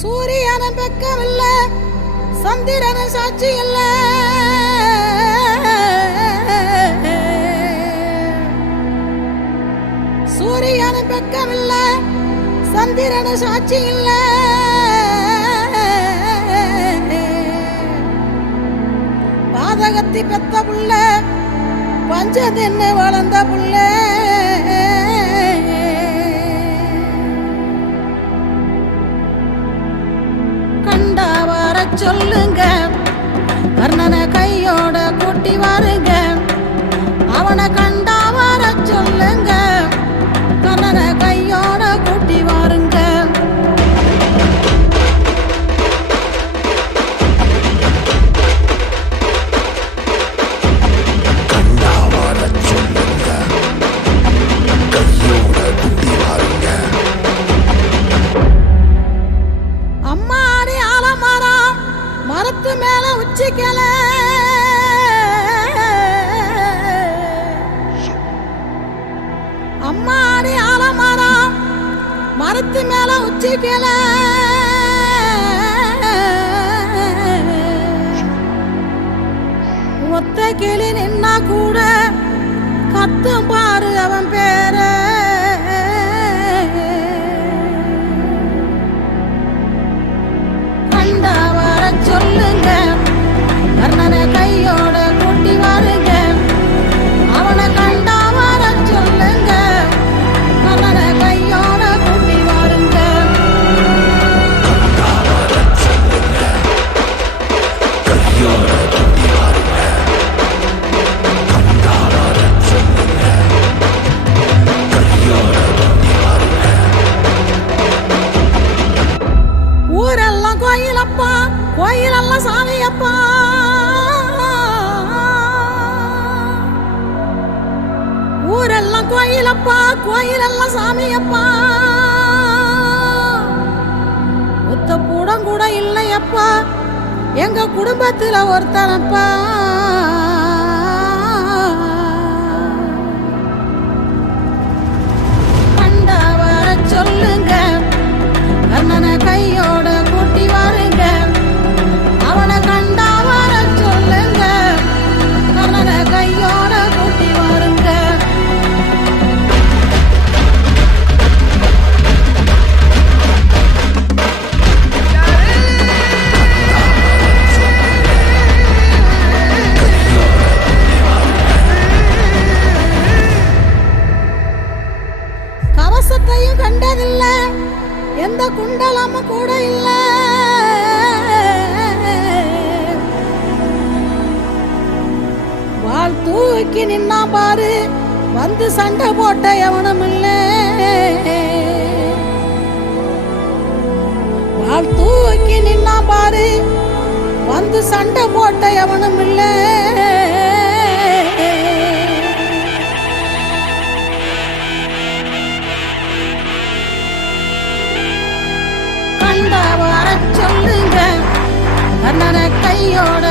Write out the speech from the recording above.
சூரியன பக்கமில்ல, சந்திரன சாட்சி இல்ல, சூரியன பக்கமில்ல, சந்திரன சாட்சி இல்ல, பாதகத்தி பெத்த புள்ள, பஞ்சதின்னு வளர்ந்த புள்ள, சொல்லுங்க கர்ணனை கையோட கூட்டி வாருங்க, அவனை கண்டா வர சொல்லுங்க, கர்ணனை கையோட கூட்டி வாருங்க. மரத்து மேல உச்சிக்கல, அம்மாடி ஆலமரம் மரத்து மேல உச்சிக்கல, ஒத்த கிளி நின்னா கூட கத்தும் பாரு அவன் பேர, சொல்லுங்க கர்ணனை கையோட கூட்டி வாருங்க, அவனை கண்டா வர சொல்லுங்க, கர்ணனை கையோட கூட்டி வாருங்க. ஊரெல்லாம் கோயிலப்பா, கோயிலெல்லாம் சாமியப்பா, ஊரெல்லாம் கோயிலப்பா, கோயிலெல்லாம் சாமியப்பா, ஒத்த கூடம் கூட இல்லையப்பா எங்க குடும்பத்துல ஒருத்தனப்பா, கண்டா வர சொல்லுங்க, கர்ணனை கையோட கூட்டி வாருங்க, அவனை கண்டா வர சொல்லுங்க, கர்ணனை கையோட கூட்டி வாருங்க. கவசத்தையும் கண்டதில்ல, எந்த குண்டலமும் கூட இல்ல, வாள் தூக்கி நின்னா பாரு வந்து சண்டை போட்ட எவனும் இல்ல, வாள் தூக்கி நின்னா பாரு வந்து சண்டை போட்ட எவனும் இல்ல, கண்டா வர சொல்லுங்க, கர்ணனை கையோட